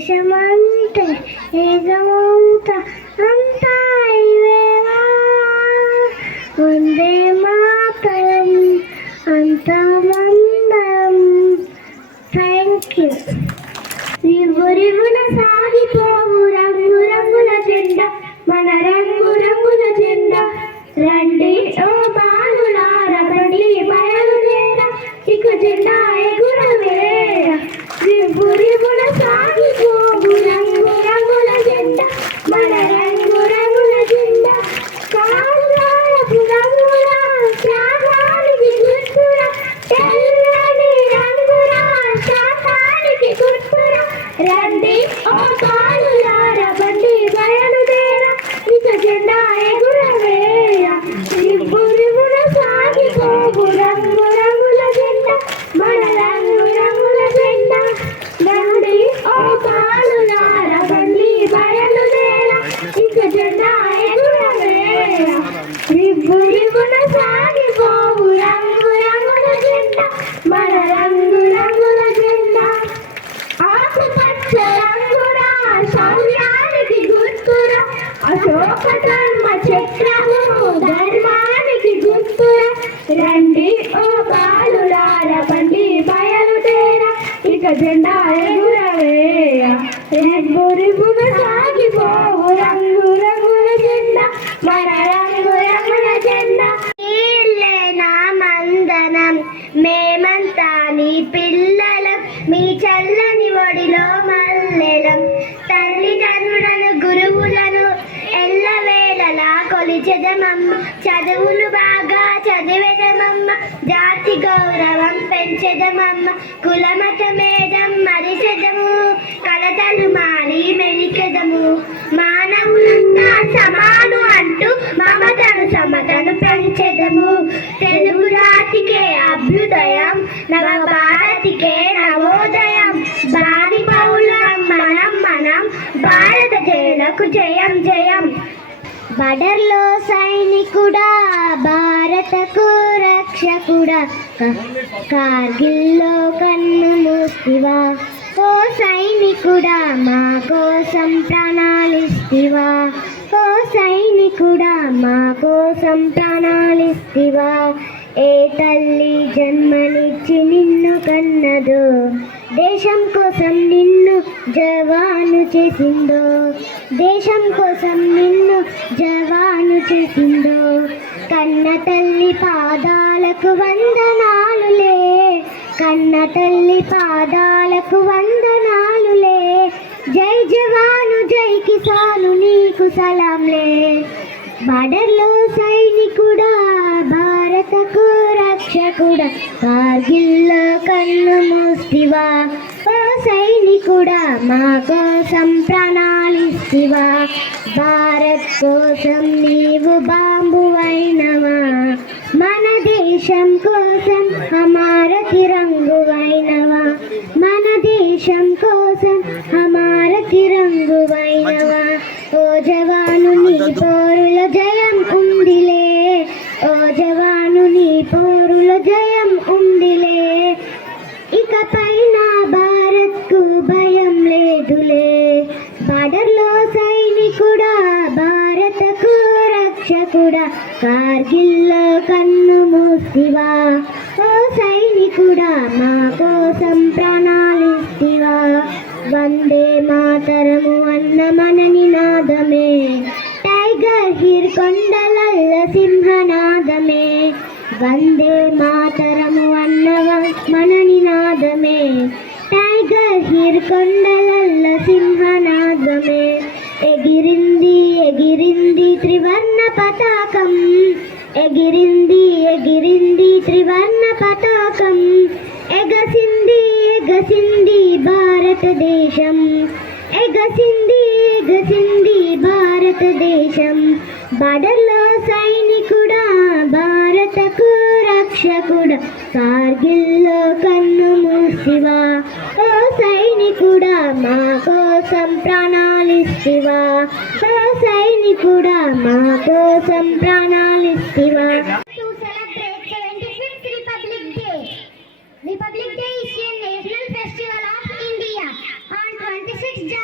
దేశమంటే ఏకమంత అంతా ఇవేవా వందే మాతరం అంతా మందరం. Thank you. రివున సాగిపోవు రంగు రంగుల జెండా మన రంగు రంగుల జెండా. రండి ఓ బాలులార బండి బయలుదేర ఇక జెండా ఎగురవేర. రివున సాగిపోవు రంగు రంగుల జెండా మన రంగు రంగుల జెండా. కాళ్ళపు రంగుల త్యాగానికి గుర్తురా తెల్లని రంగుల శాతానికి గుర్తురా. రండి ఓ బాలులార బండి బయలుదేర ఇక జెండా ఎగురవేర. రివున సాగిపోవు రంగు రంగుల జెండా మన రంగు రంగుల జెండా. రండి ఓ బాలులార బండి బయలుదేర ఇక జెండా ఎగురవేర. రివున సాగిపోవు రంగు రంగుల జెండా మన రంగు రంగుల జెండా. ఆకుపచ్చ రంగురా శౌర్యానికి గుర్తురా అశోక ధర్మ చక్రము ధర్మానికి గుర్తురా. రండి ఓ బాలులార బండి బయలుదేర ఇక జెండా ఎగురవేయ. రివున సాగిపోవు రంగు రంగుల జెండా మన రంగు రంగుల జెండా. నా మందనం మేమంతా నీ పిల్లలం మీ చల్లని ఒడిలో మల్లెలం. తల్లిదండ్రులను గురువులను ఎల్లవేళలా కొలిచెదమమ్మ. చదువులు బాగా చదివెదమమ్మ జాతి గౌరవం పెంచెదమమ్మ. కులమత మేధం మరిచెదము కలతలు మారి మెలికెదము. మానవులంతా సమాను అంటూ మమతను సమతను పెంచెదము. తెలుగు జాతికే అభ్యుదయం నవ భారతికే నవోదయం. బాని పౌలం మనం మనం భారత జనులకు జయం జయం. బడర్లో సైనికుడా భారతకు రక్షకుడా కార్గిల్లో కన్ను మూస్తివా. ఓ సైనికుడా మా కోసం ప్రాణాలిస్తివా. ఓ సైనికుడా మా కోసం ప్రాణాలిస్తివా. ఏ తల్లి జన్మనిచ్చి నిన్ను కన్నదో దేశం కోసం నిన్ను జవాను చేసిందో. దేశం కోసం నిన్ను జవాను చేసిందో. కన్న తల్లి పాదాలకు వందనాలులే కన్న తల్లి పాదాలకు వందనాలులే. జై జవాను జై కిసాను నీకు సలాంలే. బార్డర్లో సైనికుడా భారతకు రక్షకుడా కార్గిల్లో కన్ను మూస్తివా. ఓ సైనికుడా మా కోసం ప్రాణాలిస్తివా. భారత్ కోసం నీవు బాంబువైనవా. మన దేశం కోసం హమార తిరంగువైనవా. మన దేశం కోసం హమార తిరంగువైనవా. ఓ జవాను నీ పోరుల జయం ఉందిలే. ఓ జవాను నీ పోరుల జయం ఉందిలే. ఇకపై నా భారత్కు భయం లేదులే. బార్డర్లో సైనికుడా భారతకు రక్షకుడా కార్గిల్లో కన్ను మూస్తివా. ఓ సైనికుడా మా కోసం ప్రాణాలిస్తివా. వందే మాతరము అన్న మన నినాదమే టైగర్ హిల్ కొండలల్ల సింహనాదమే. వందే మాతరము అన్న మన నినాదమే టైగర్ హిల్ కొండలల్ల సింహనాదమే. ఎగిరింది ఎగిరింది త్రివర్ణ పతాకం. ఎగిరింది ఎగిరింది త్రివర్ణ పతాకం. ఎగసింది ఎగసింది భారతదేశం. ఎగసింది ఎగసింది భారతదేశం. బార్డర్లో సైనికుడా భారతకు రక్షకుడా కార్గిల్లో కన్ను మూస్తివా. ఓ సైనికుడా మా కోసం ప్రాణాలిస్తివా. ఓ సైనికుడా మా కోసం ప్రాణాలిస్తివా. Republic Day is a national festival of India on 26 January.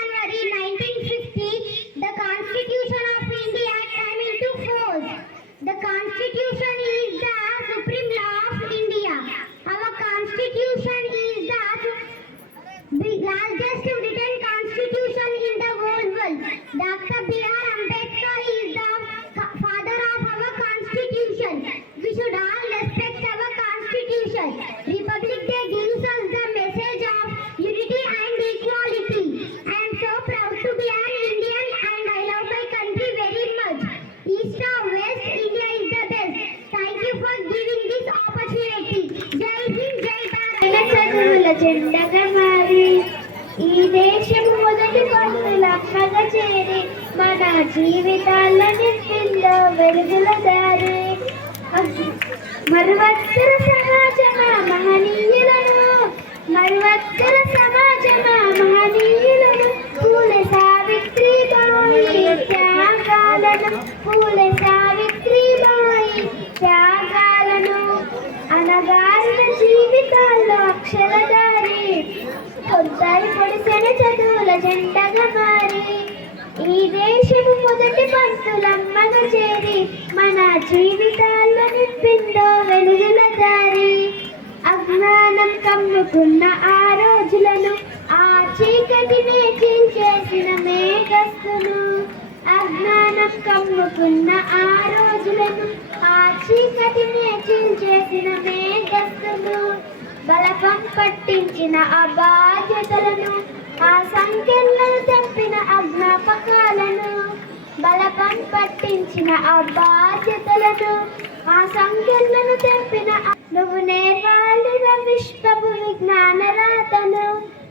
దేశము మొదటి పంతులమ్మగా చేరి మన జీవితాల్లో నింపిందో వెలుగుల దారి. మరువత్తర సమాజమా మహనీయులను, మరువత్తర సమాజమా మహనీయులను, పూలె సావిత్రిబాయి త్యాగాలను, పూలె సావిత్రిబాయి త్యాగాలను, అనగారిన జీవితాల్లో అక్షరదారి, పొద్దాయి పొడిసిన చదువుల జెండగా మారి ఈ దేశము మొదటి పంతులమ్మగా చేరి మన జీవితాల్లో నింపిందో వెలుగుల దారి. అజ్ఞానం కమ్ముకున్న ఆ రోజులను, ఆ చీకటినే చీల్చేసిన మేఘస్తును, అజ్ఞానం కమ్ముకున్న ఆ రోజులను, ఆ చీకటినే చీల్చేసిన మేఘస్తును, బలపం పట్టించిన ఆ బాధ్యతలను, ఆ సంఖ్యలను తెంపిన అజ్ఞాపకాలను, బలపం పట్టించిన ఆ బాధ్యతలను, ఆ సంఖ్యలను తెంపిన నువ్వు నేర్వాలిన విశ్వపు విజ్ఞాన రాతను,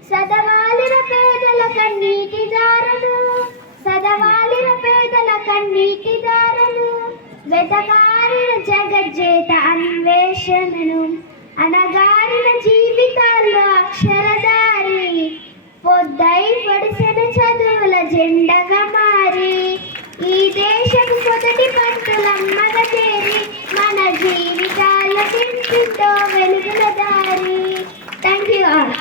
సదవాలిన పేదల కన్నీటి దారను, సదవాలిన పేదల కన్నీటి దారను, వెతకారిన జగజ్జేత అన్వేషణను, అనగారిన జీవితాల్లో అక్షరదారి, పొద్దై పొడిసిన చదువుల జెండగా మారి ఈ దేశపు మొదటి పంతులమ్మగా చేరి మన జీవితాల్లో నింపిందో వెలుగుల దారి. Thank you all.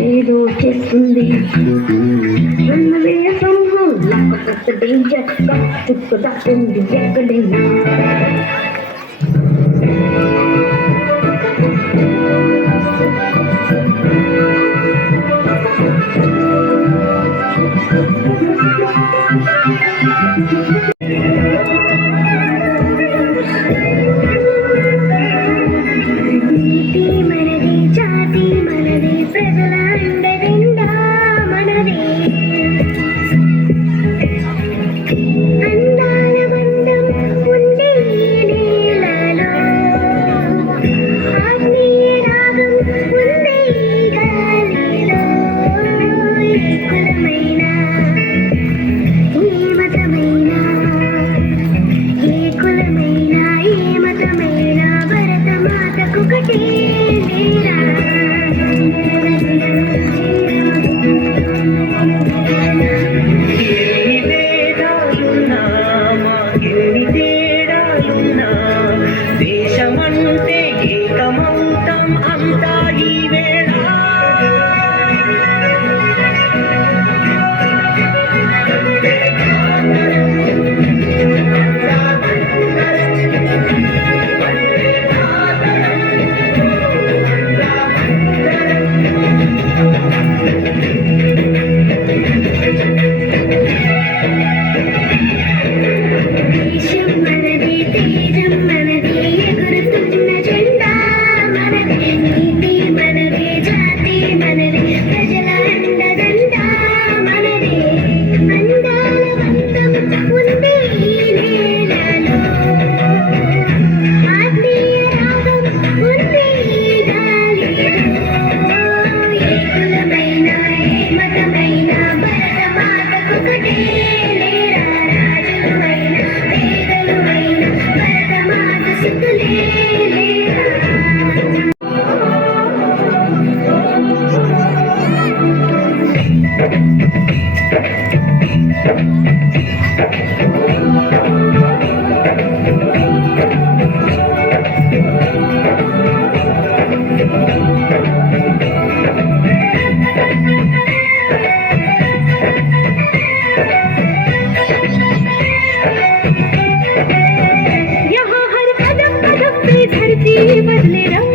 ఏదో చేస్తుంది డేంజర్ చుట్టుకుంది ఎక్కడైనా ఉంది ఈ నేలలో, ఆత్మీయ రాగం ఉంది ఈ గాలిలో. ఏ కులమైన ఏ మతమైన భరతమాతకొకటే లేరా, రాజులమైన పేదలుమైన భరతమాత సుతులే లేరా. यहाँ हर कदम कदम पे धरती बदले रंग,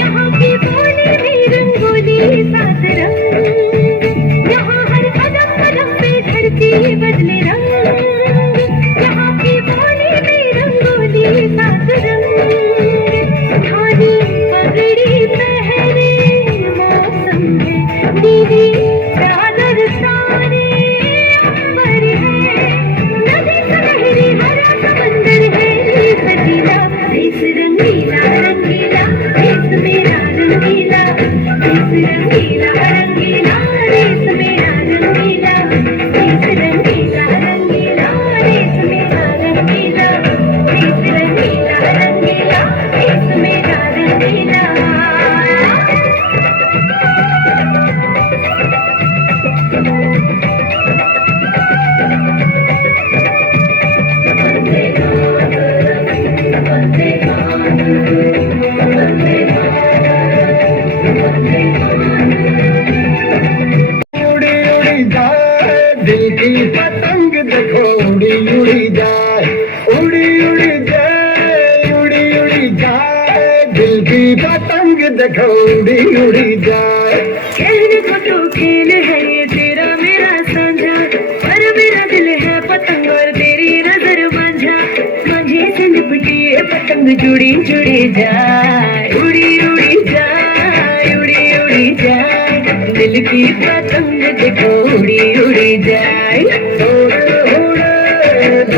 यहाँ की बोली में रंगोली सात रंग। यहाँ हर कदम कदम पे धरती बदले रंग, यहाँ की बोली में रंगोली सात रंग। धानी पगड़ी पहने मौसम है, दीदी चादर सारे अंबर है, नदी सुनहरी हरा समंदर है सजीला। देश रंगीला रंगीला देश मेरा रंगीला, देश रंगीला रंगीला देश मेरा रंगीला, देश रंगीला रंगीला देश मेरा रंगीला, देश रंगीला रंगीला देश मेरा रंगीला। उड़ी उड़ी जाए दिल की पतंग देखो, उड़ी उड़ी जाए, उड़ी उड़ी जाए, उड़ी उड़ी जाए दिल की पतंग देखो, उड़ी उड़ी जाए। कहने को तो खेल है ये तेरा मेरा साझा, पर मेरा दिल है पतंग और तेरी नजर मांझा। मांझे से लिपटी ये पतंग जुड़ी जुड़ी जाए, उड़ी उड़ी जाए, उड़ी उड़ी जाए दिल की पतंग देखो, उड़ी उड़ी जाए। उड़े उड़े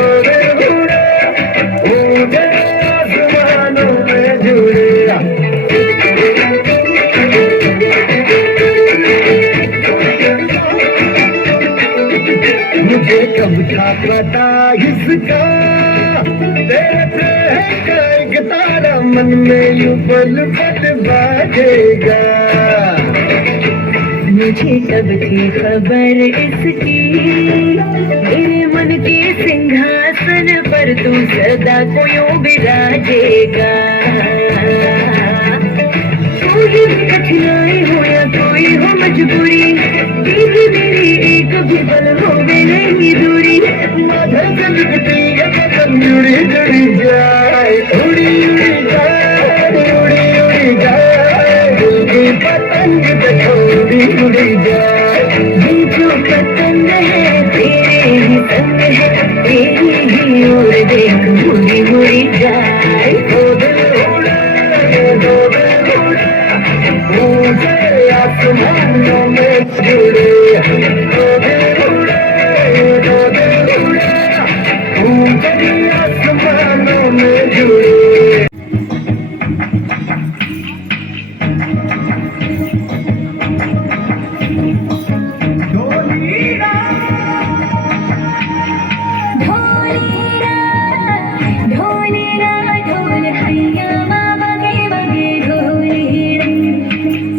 उड़े उड़े उड़े आसमानों में जुड़े। मुझे कब था पता इसका, तेरे प्रेम का एक तारा मन में यूं पल पल बाजेगा। मुझे कब थी खबर इसकी, मेरे मन के सिंहासन पर तू सदा को यूं विराजेगा। कोई भी कठिनाई हो या कोई हो मजबूरी, तेरी मेरी एक भी पल हो गई नहीं दूरी। माथे से लिपटी ये पतंग जुड़ी जुड़ी जाए, उड़ी उड़ी जाए, उड़ी उड़ी जाए दिल की पतंग देखो, उड़ी उड़ी जाए। ये जो पतंग है तेरे ही संग है, तेरी ही ओर देख मुड़ी मुड़ी जाए। दो दिल उड़े, दो दिल उड़े, ऊंचे आसमानों में जुड़े। दो दिल उड़े, दो दिल उड़े, ऊंचे आसमानों में जुड़े। ढोलीरा ढोलेरा ढोलेरा ढोल हैया मामा के बगे ढोलेरा,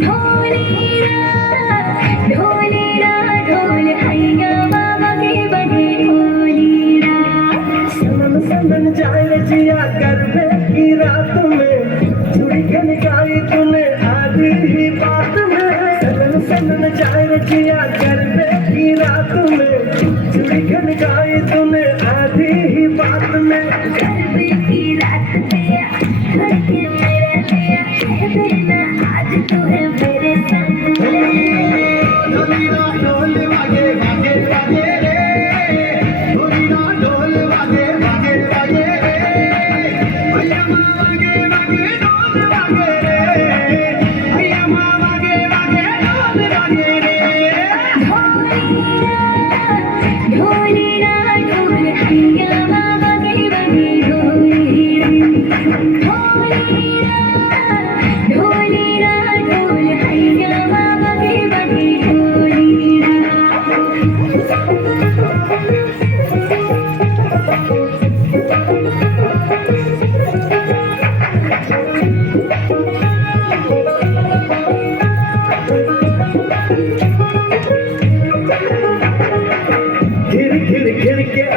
ढोलेरा ढोलेरा ढोल हैया मामा के बगे ढोलेरा। सनन सनन जाए जिया करने की रात में, चुड़ी खन गाई तूने आधी ही बात में। सनन सनन जाए जिया करने की रात में, चुड़ी खन गाई तूने आधी ही बात में। गरबे की रात दिया करके मेरा लिया, कह देना आज तू है मेरे संग। ढोलीरा ढोल वागे वागे वागे रे, ढोलीरा ढोल वागे वागे वागे रे, भैया माँ वागे वागे ढोल वागे रे, भैया माँ वागे वागे ढोल वागे रे। ढोलेरा ढोलेरा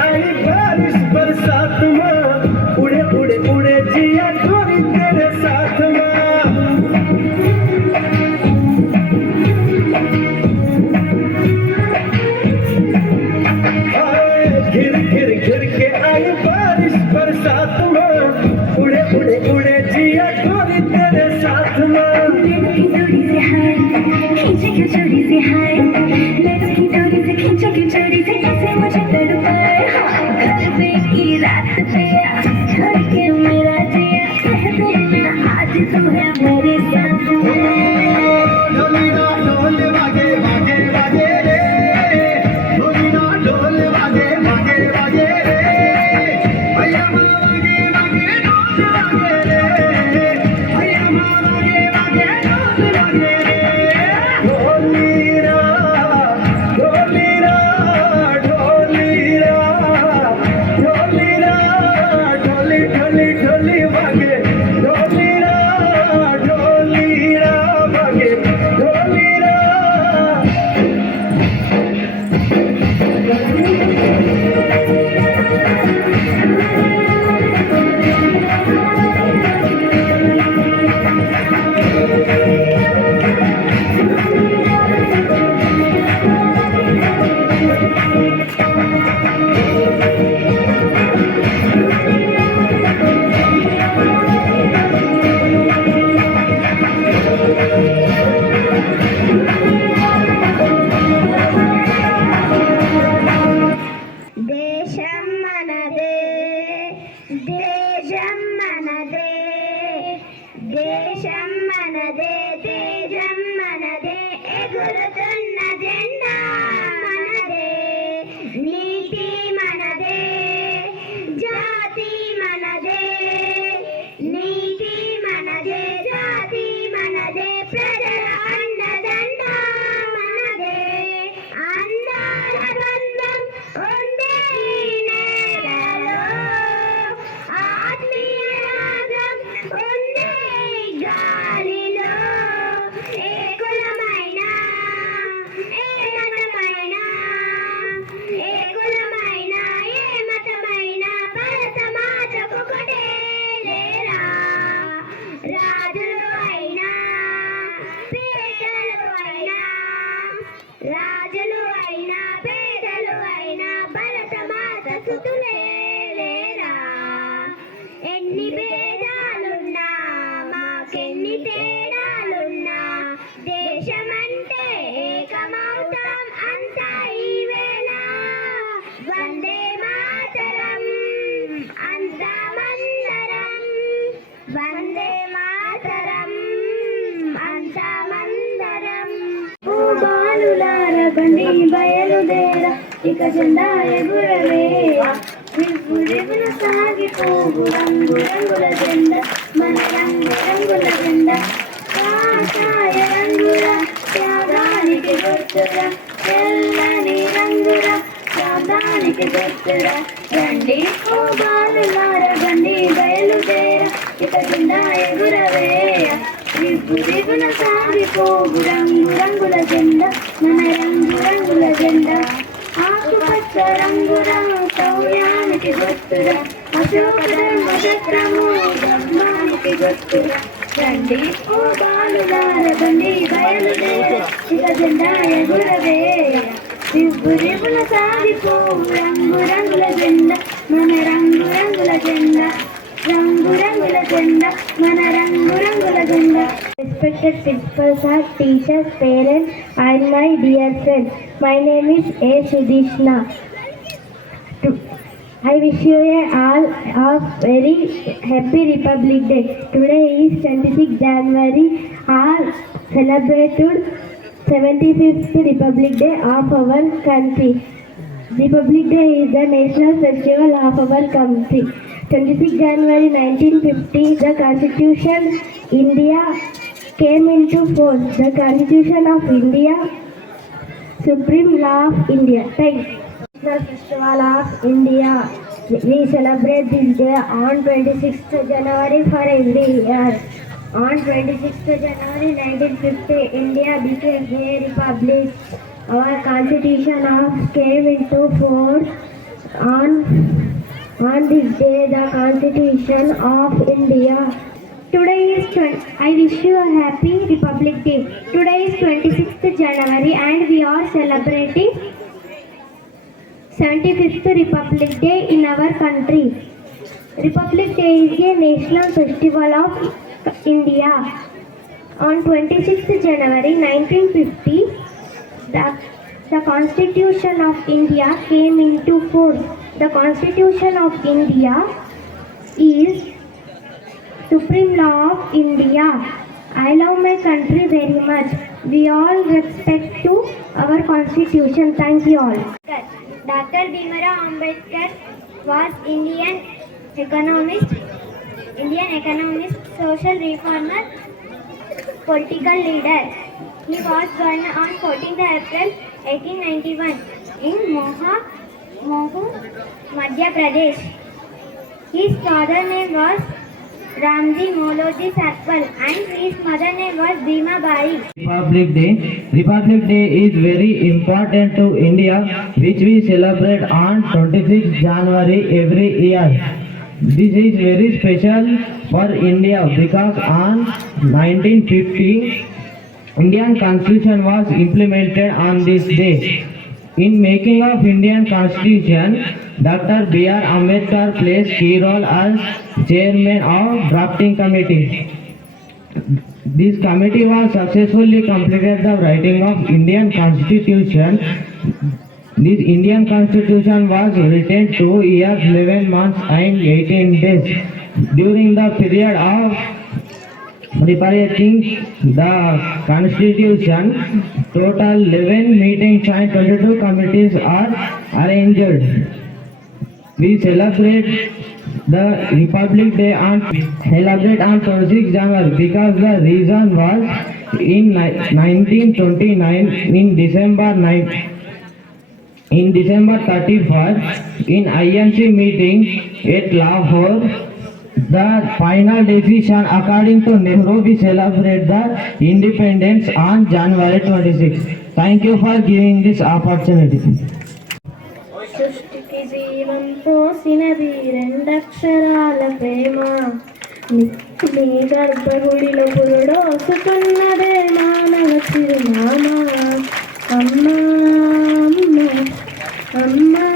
आई बारिश बरसात में, उड़े उड़े उड़े जिया गोरी तेरे साथ में। घिर घिर घिर के आई बारिश बरसात में, उड़े उड़े उड़े जिया गोरी तेरे साथ में। डोरी से हाय खींचे क्यों चोरी से हाय, लड़की की डोरी से खींचे क्यों चोरी से, कैसे मुझे तड़पाए घर पे की रात पे छोड़ के मेरा जिया, कह देना आज तू है मेरे साथ में। ढोलीना ढोल वागे वागे वागे रे, ढोलीना ढोल वागे वागे वागे रे, भैया वागे वागे ढोल वागे रे, भैया वागे वागे ढोल वागे रे। ढोलीरा ढोलीरा ढोलीरा ढोलीरा ढोली ढोली ढोली वागे, ढोलीरा ढोलीरा वागे ढोलीरा। దేశం మనదే దేశం మనదే దేశం మనదే దేశం మనదే, ఎగురుతున్న జెండా మనదే, నీతి మనదే జాతి మనదే, నీతి మనదే జాతి మనదే, ప్రజల అండదండ మనదే, అందాల బంధం ఉండే నేలలో, ఆత్మీయ రాగం ఉండే గాలిలో, ఏ కులమైన ఏ మతమైన ఏ కులమైన ఏ మతమైన భరత మాతకు ఒకటే లేరా, రాజులు అయినా పేదలు అయినా, రాజులు అయినా పేదలు అయినా భరత మాత సుతులే లేరా. ఎన్ని భేదాలున్నా మాకెన్ని తేడాలున్నా, దేశమంటే ఏకమవుతాం అంతా ఈవేళ, వందే మాతరం అంతా మందరం, వందే మాతరం అంతా మందరం. ఓ బాలులార బండి బయలుదేర, ఇక జెండా ఎగురవేయ, రివ్వు రివ్వున సాగిపోవు రంగు రంగుల జెండా, మన రంగు రంగుల జెండా, కాషాయ రంగుల త్యాగానికి గుర్తురా, తెల్లని రంగుల త్యాగానికి గుర్తురా. రండి ఓ బాలులార బండి బయలుదేర, ఇక జెండా ఎగురవేయ, రివ్వు రివ్వున సాగిపోవు రంగు రంగుల జెండా, మన రంగు రంగుల జెండా, ఆకుపచ్చ రంగుల శౌర్యానికి గుర్తురా, అశోక ధర్మ చక్రము బ్రహ్మానికి గుర్తురా. రండి ఓ బాలులార బండి బయలుదేర, ఇక జెండా ఎగురవేయ, రివ్వు రివ్వున సాగిపోవు రంగు రంగుల జెండా, మన రంగు రంగుల జెండా, రంగు రంగుల జెండా, మన రంగు రంగుల జెండా. Respected principal sir, teachers, parents, and my dear friends, my name is A. Sudishna. I wish you all a very happy Republic Day. Today is 26 January, our celebrated 75th Republic Day of our country. Republic Day is the national festival of our country. 26 January 1950, the Constitution India came into force. The Constitution of India, Supreme Law of India. Thanks. National Festival of India. We celebrate this day on 26th January for every year. On 26th January 1950, India became a republic. Our constitution came into force on this day the Constitution of India. Today is I wish you a happy Republic Day. Today is 26th January and we are celebrating 75th Republic Day in our country. Republic Day is a national festival of India. On 26th January 1950, the Constitution of India came into force. The Constitution of India is Supreme Law of India. I love my country very much. We all respect to our Constitution. Thank you all. Dr. Bhimrao Ambedkar was Indian economist, social reformer, political leader. He was born on 14th April 1891 in Mohu, Madhya Pradesh. His father name was Ramji Moloji Sarpal and his mother name was Bhima Bai. Republic Day. Republic Day is very important to India, which we celebrate on 26th January every year. This is very special for India because on 1950, Indian Constitution was implemented on this day. In making of Indian Constitution, Dr. B.R. Ambedkar plays key role as chairman of drafting committee. This committee was successfully completed the writing of Indian Constitution. This Indian Constitution was written 2 years, 11 months and 18 days. During the period of preparing the Constitution, total 11 meetings and 22 committees are arranged. We celebrate the Republic Day on 26 January because the reason was in 1929 in December 31st in INC meeting at Lahore. The final decision according to Nehru, we celebrate the independence on January 26. Thank you for giving this opportunity. సృష్టికి జీవం పోసినది రెండక్షరాల ప్రేమ నీ గర్భగుడిలో పురుడోసుకున్నదే మానవ చిరునామా అమ్మా అమ్మా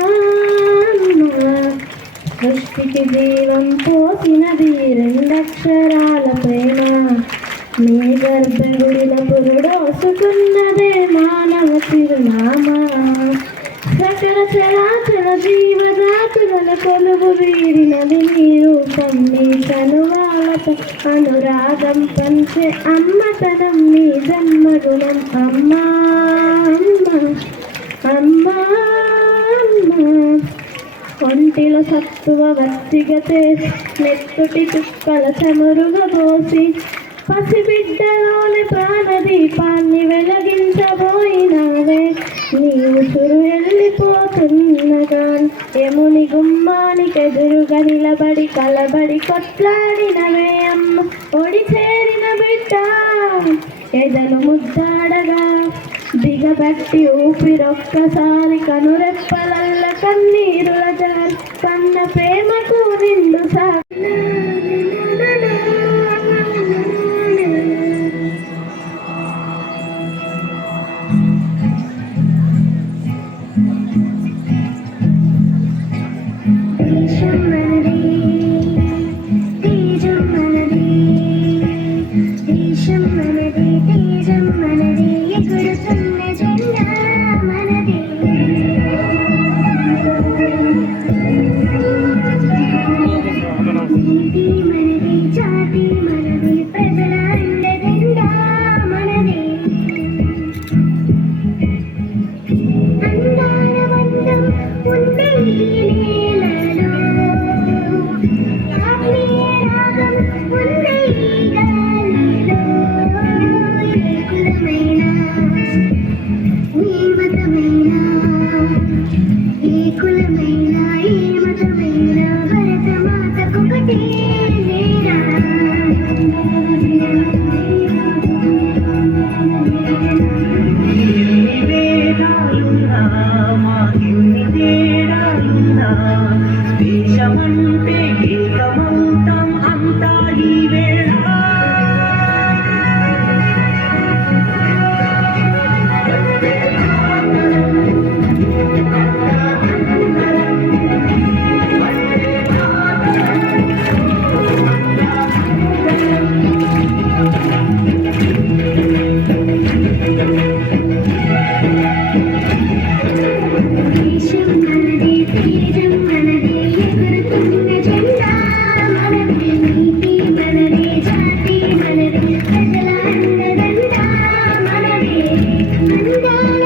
అమ్మా సృష్టికి జీవం పోసినది రెండక్షరాల ప్రేమ నీ గర్భగుడిలో పురుడోసుకున్నదే మానవ చిరునామా సకల చరాచర జీవజాతుల కొలువు వీడినది నీ రూపం నీ కనువాలతో అనురాగం పంచే అమ్మతనం నీ జన్మగుణం అమ్మా అమ్మా అమ్మా ఒంటిలో సత్తువ వ్యక్తిగతే నెత్తుటి చుక్కల చమురుగా పోసి పసిబిడ్డలోని ప్రాణదీపాన్ని వెలిగించబోయినావే నీ ఉసురు వెళ్ళిపోతున్నగా యముని గుమ్మానికెదురుగా నిలబడి కలబడి కొట్లాడినవే అమ్మ ఒడి చేరిన బిడ్డ ఎదలు ముద్దాడగా దిగబట్టి ఊపిరొక్కసారి కనురెప్పలల్ల కన్నీరుల జారి కన్న ప్రేమకు నిండు సాగి ఉండే ఈ నేలలో దేశమంటే ఏకమౌతాం అంతా ఈ వేళ దేశం మనదే తేజం మనదే ఎగురుతున్న జెండా మనదే నీతి మనదే జాతి మనదే ప్రజల అండదండ మనదే అందాల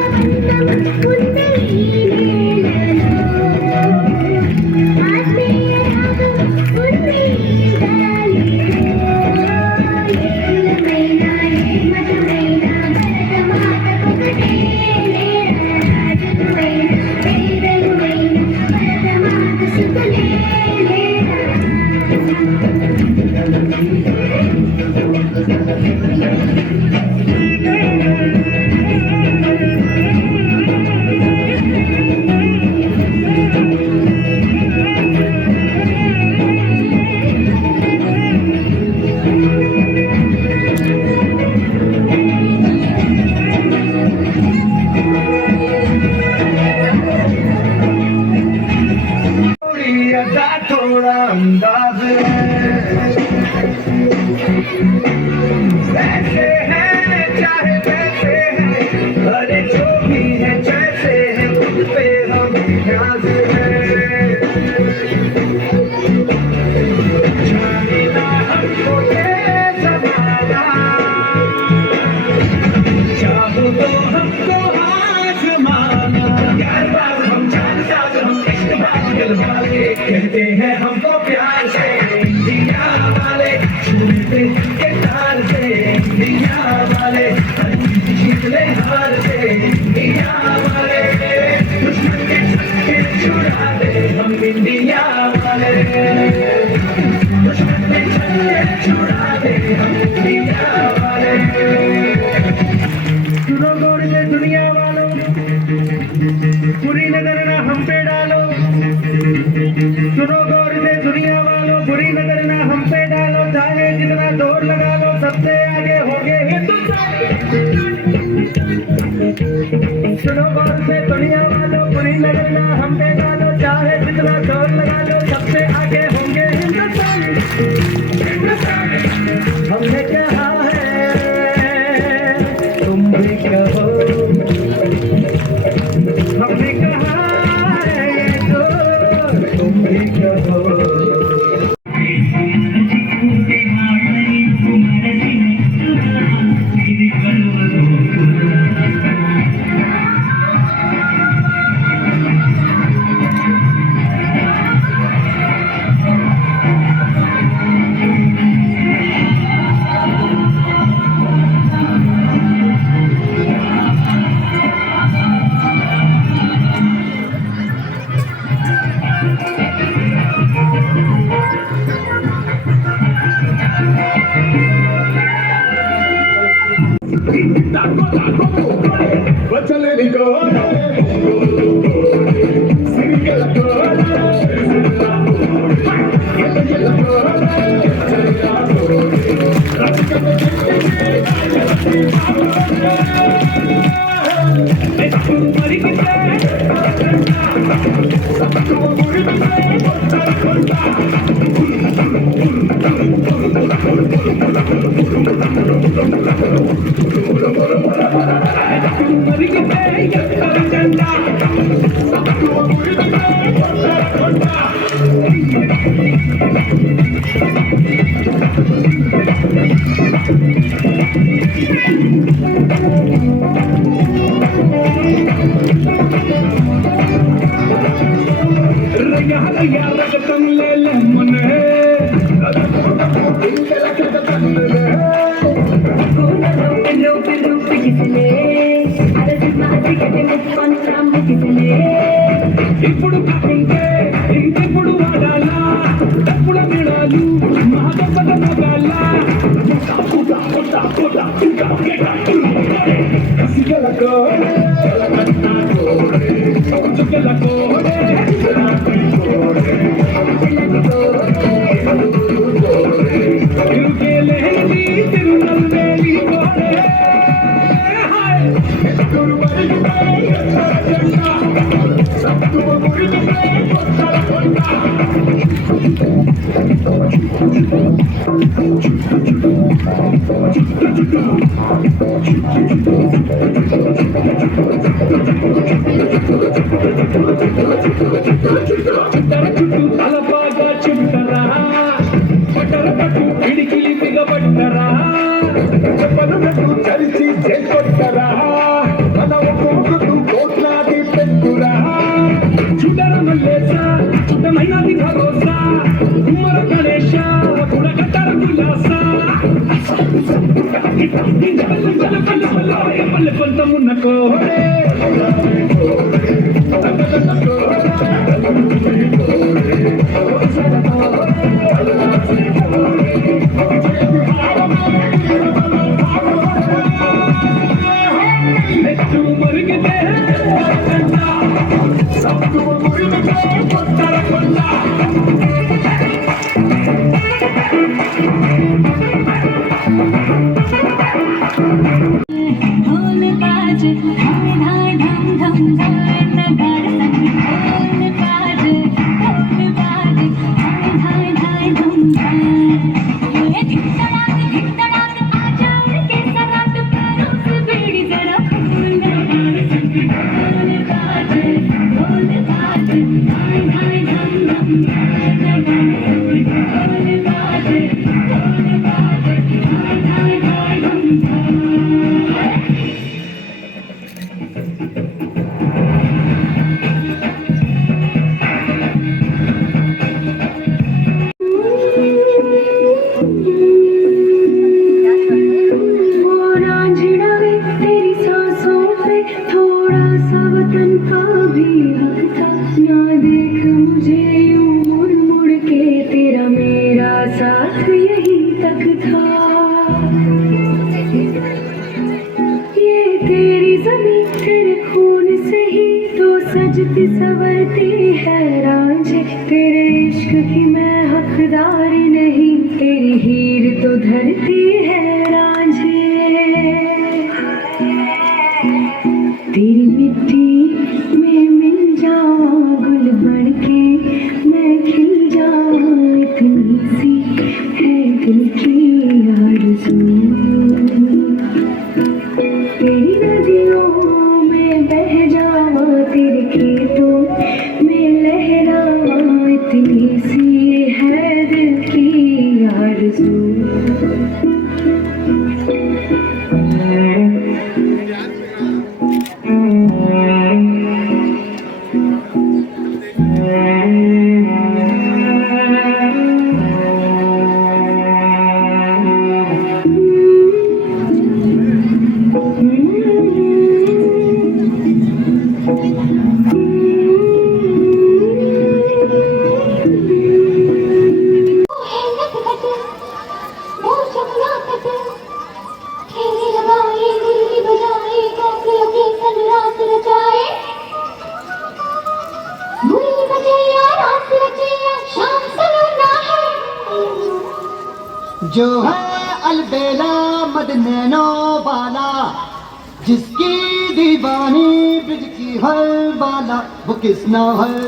బంధం ఉంది ఈ నేలలో ఆత్మీయ రాగం ఉంది ఈ గాలిలో ఏ కులమైనా ఏ మతమైనా భరతమాతకొకటే थोड़ा अंदाज वैसे है चाहे वैसे है अरे जो भी है जैसे है खुद पे हम नाज है जाने ना हमको ये जमाना चाहो तो हमको आजमाना यार बात हम जानता हम इश्क बात दिलवाले कहते हैं हमको प्यार से दिया वाले छूटे के तार से दिया वाले जीतले हार से दिया वाले दुश्मन के छक्के छुड़ा दे हम इंडिया वाले दुश्मन के छक्के छुड़ा दे हम इंडिया वाले सुनो गौर से दुनिया वालों पूरी नजर ना हम पे डालो सुनो गौर से दुनिया वालों बुरी नजर ना हम पे डालो चाहे जितना जोर लगा लो सबसे आगे होंगे हिंदुस्तान सुनो गौर से दुनिया वालों बुरी नजर ना हम पे डालो चाहे जितना जोर लगा लो सबसे आगे होंगे हिंदुस्तान हमने कहा है तुम भी कहो हमने कहा है ये तो तुम भी कहो ఇప్పుడు కాకుంటే ఇంకెప్పుడు వాడాలా తప్పుడు విడాలు మహాగొప్ప మొగాలా కసిగలకో కలకత్తా కోడే చుట్టూ తలపాగా చుట్టరా పట్టర పట్టు పిడికిలి బిగబట్టరా చెప్పనున్నట్టు చరిచి చేకొట్టరా మన ఒక్కొక్కరు కోట్లాది పెట్టురా చుట్టర మల్లేసా చుట్టమైనది భరోసా కుమ్మర గణేశ కుడకట్టర కులాసా పల్లె పంతమున్న కోడే మురిగితే ढोल बाजे धाम धाम धम धम नगाड़ संग ढोल बाजे धाम बाजे धाय धाय धम धम ये धिक धड़ाक आजा उनके सराट पैरों से बीड़ी जरा खून नगाड़ संग ढोल बाजे धाय धाय धम धम नगाड़ संग ढोल बाजे धाय धाय धम धम तेरी सांसों पे थोड़ा सा वतन का भी हक था ना देख मुझे यूं मुड़ मुड़ के तेरा मेरा साथ यही तक था ये तेरी जमीन तेरे खून से ही तो सजती संवरती है रांझे तेरे इश्क की मैं हकदार नहीं तेरी हीर तो धरती है रांझे तेरी मिट्टी में मिल जाऊं गुल बन के मैं खिल जाऊं इतनी सी है दिल की आरज़ू तेरी नदियों में बह जाऊं तेरे खेतों में लहराऊं इतनी सी है दिल की आरज़ू जो है अलबेला मदनैनो वाला जिसकी दीवानी ब्रिज की हर बाला वो किसना है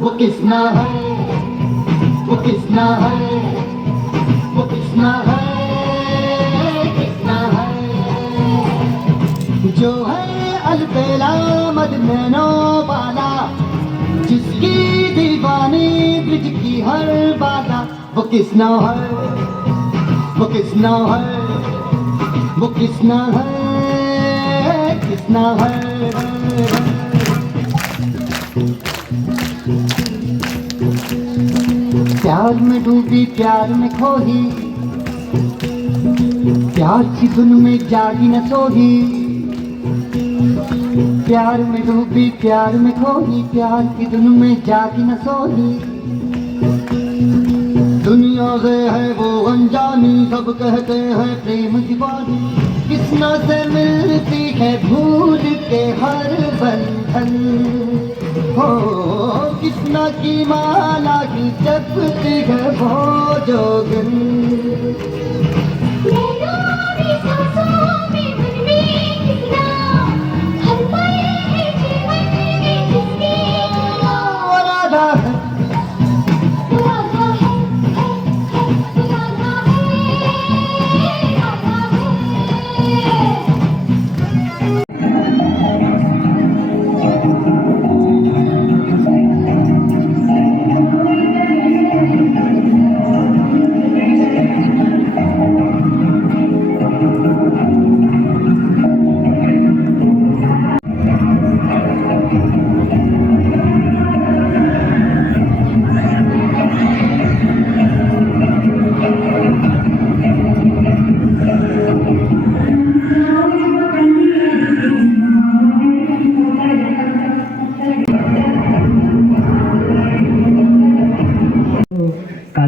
वो किसना है वो किसना है वो किसना है किसना है जो है अलबेला मदनैनो वाला जिसकी दीवानी ब्रिज की हर बाला वो किसना है वो किसना है वो किसना है किसना है प्यार में डूबी प्यार में खोही प्यार की धुन में जागी न सोही प्यार में डूबी प्यार में खोही प्यार की धुन में जागी न सोही दुनिया से है वो अनजानी सब कहते हैं प्रेम दीवानी किसना से मिलती है भूल के हर बंधन हो किसना की माला की जपती है वो जोगन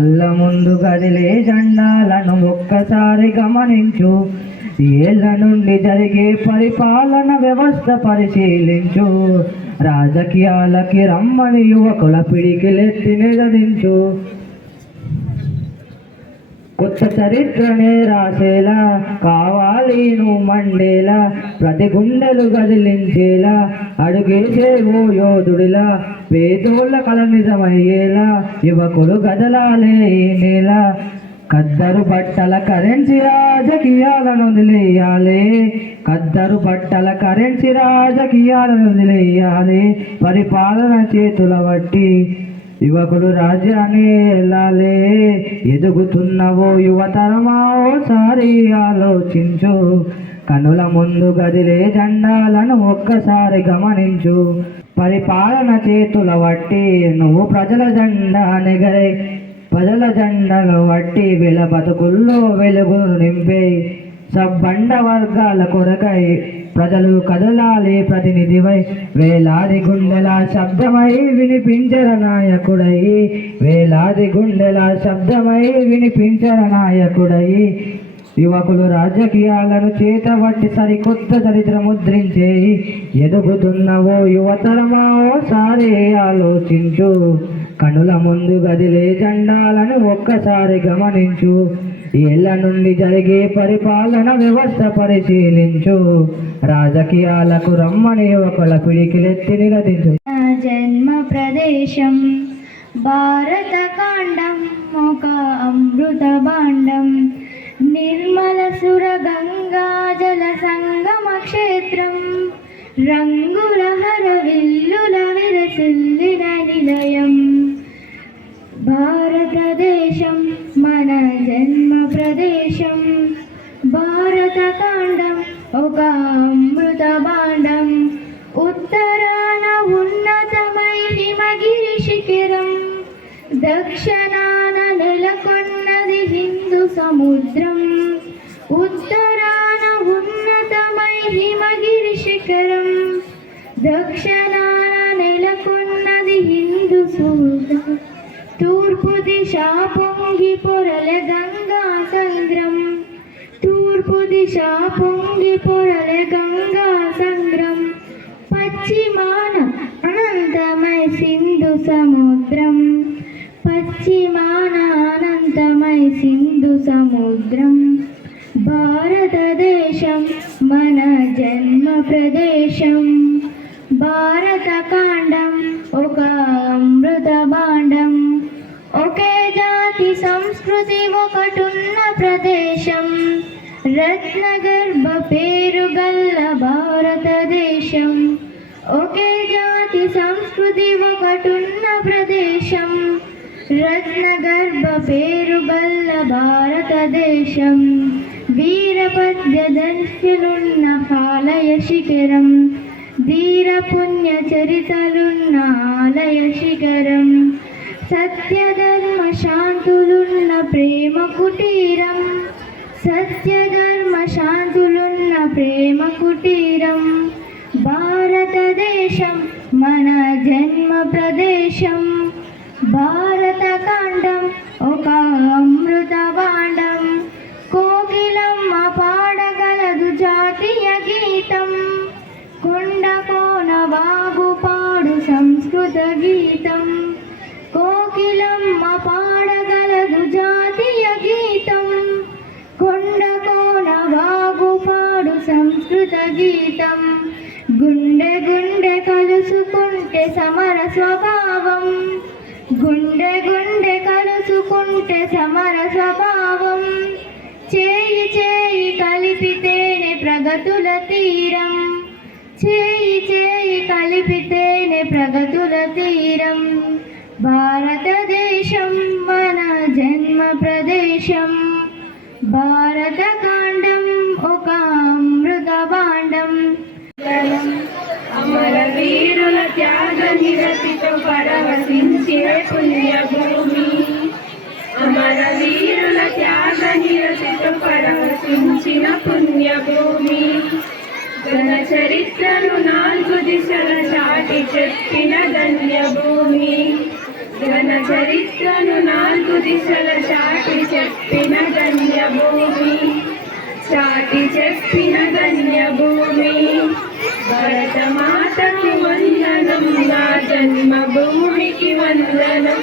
కళ్ళ ముందు కదిలే జెండాలను ఒక్కసారి గమనించు. ఏళ్ల నుండి జరిగే పరిపాలన వ్యవస్థ పరిశీలించు. రాజకీయాలకి రమ్మని యువకుల పిడికిలెత్తి నిలదించు. కొత్త చరిత్రనే రాసేలా కావాలి నువ్వు మండేలా. ప్రతి గుండెలు గదిలించేలా అడుగేసే ఓ యోధుడిలా. పేదోళ్ళ కల నిజమయ్యేలా యువకులు గదలాలే ఈ నేల. ఖద్దరు బట్టల కరెన్సీ రాజకీయాలను వదిలేయాలి. ఖద్దరు బట్టల కరెన్సీ రాజకీయాలను వదిలేయాలి. పరిపాలన చేతుల బట్టి యువకులు రాజ్యాన్ని వెళ్ళాలి. ఎదుగుతున్నవో యువతరమా ఓసారి ఆలోచించు. కనుల ముందు గదిలే జెండాలను ఒక్కసారి గమనించు. పరిపాలన చేతుల బట్టి నువ్వు ప్రజల జెండా నెగరే. ప్రజల జెండను బట్టి వీళ్ళ బతుకుల్లో వెలుగును నింపే. సబ్బండ వర్గాల కొరకై ప్రజలు కదలాలి ప్రతినిధివై. వేలాది గుండెల శబ్దమై వినిపించర నాయకుడై. వేలాది గుండెల శబ్దమై వినిపించర నాయకుడై. యువకులు రాజకీయాలను చేతబట్టి సరికొత్త చరిత్ర ముద్రించేయి. ఎదుగుతున్నవో యువతరమా ఓసారి ఆలోచించు. కనుల ముందు గదిలే జెండాలను ఒక్కసారి గమనించు. ఏళ్ల నుండి జరిగే పరిపాలన వ్యవస్థ పరిశీలించు. రాజకీయాలకు రమ్మని యువకుల పిడికిలెత్తి నిలదించు. జన్మ ప్రదేశం భారతకాండం ఒక అమృత భాండం. నిర్మల సుర గంగా జల సంగమ క్షేత్రం. రంగుల హర విల్లుల విరసిల్లిన నిలయం. భారతదేశం మన జన్మ ప్రదేశం. భారతకాండం ఒక అమృత భాండం. ఉత్తరాన ఉన్నతమై హిమగిరి శిఖరం. దక్షిణాన నెలకొన్నది హిందూ సముద్రం. ఉత్తరాన ఉన్నతమై హిమగిరి శిఖరం. దక్షిణాన నెలకొన్నది హిందూ సముద్రం. తూర్పు దిశ పొంగి పొరలే గంగా సంద్రం. తూర్పు దిశ పొంగి పొరలే గంగా సంద్రం. పశ్చిమాన అనంతమై సింధు సముద్రం. పశ్చిమాన అనంతమై సింధు సముద్రం. భారతదేశం మన జన్మ ప్రదేశం. భారతకాండం ఒక అమృత భాండం. ఒకే జాతి సంస్కృతి ఒకటున్న ప్రదేశం. రత్నగర్భ పేరు గల్ల భారతదేశం. ఒకే జాతి సంస్కృతి ఒకటున్న ప్రదేశం. రత్నగర్భ పేరు గల్ల భారతదేశం. వీరపద్య దర్శలున్న ఆలయ శిఖరం. ధీర పుణ్య చరితలున్న ఆలయ శిఖరం. సత్యధర్మ శాంతులున్న ప్రేమ కుటీరం. సత్యధర్మ శాంతులున్న ప్రేమ కుటీరం. భారతదేశం మన జన్మ ప్రదేశం. భారతకాండం ఒక అమృత భాండం. కోకిలమ్మ పాడగలదు జాతీయ గీతం. కొండ కోన వాగు పాడు సంస్కృత గీతం. కోకిలమ్మ పాడగలదు జాతీయ గీతం. కొండ కోన వాగు పాడు సంస్కృత గీతం. గుండె గుండె కలుసుకుంటే సమర స్వభావం. గుండె గుండె కలుసుకుంటే సమర స్వభావం. చేయి చేయి కలిపితేనే ప్రగతుల తీరం. చేయి చేయి కలిపితేనే ప్రగతుల తీరం. భారతదేశం మన జన్మ ప్రదేశం. భారతకాండం ఒక అమృత భాండం. అమర వీరుల త్యాగ నిరతితో పరవశించిన పుణ్యభూమి. అమర వీరుల త్యాగ నిరతితో పరవశించిన పుణ్యభూమి. ఘన చరిత్రను నాలుగు దిశల చాటి చెప్పిన ధన్యభూమి. ఘన చరిత్రను నాలుగు దిశల చాటి చెప్పిన ధన్యభూమి, చాటి చెప్పిన ధన్యభూమి. భరతమాతకి వందనం, నా జన్మభూమికి వందనం.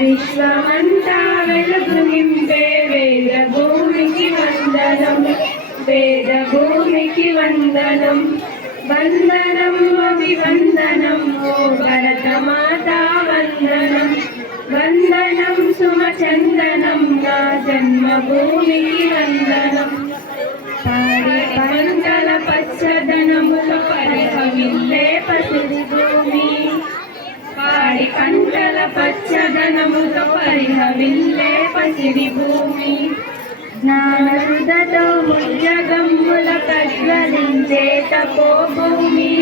విశ్వమంతా వెలుగు నింపే వేద భూమికి వందనం, వేద భూమికి వందనం. వందనం అభివందనం ఓ భరతమాత వందనం, వందనం సుమచందనం నా జన్మభూమికి వందనం. పాడి పంటల పచ్చదనములు పరిహవిల్లే పసిరి భూమి, పాడి పంటల పచ్చదనముతో పరిహవిల్లే పసిరి భూమి. జ్ఞానసుధతో ముజ్జగమ్ముల ప్రజ్వలించే తపోభూమి,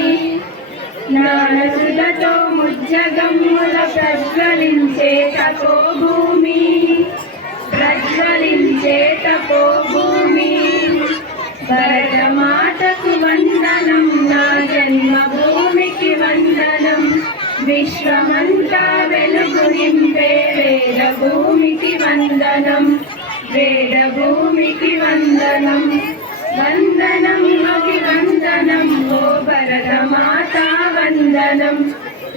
జ్ఞానసుధతో ముజ్జగమ్ముల ప్రజ్వలించే తపోభూమి, ప్రజ్వలించే తపోభూమి. భరతమాతకు వందనం, నా జన్మభూమికి వందనం. విశ్వమంతా వెలుగు నింపే వేద భూమికి వందనం, వేద భూమికి వందనం. వందనం అభివందనం ఓ భరతమాత వందనం,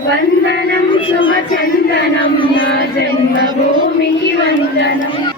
వందనం సుమచందనం నా జన్మభూమికి వందనం.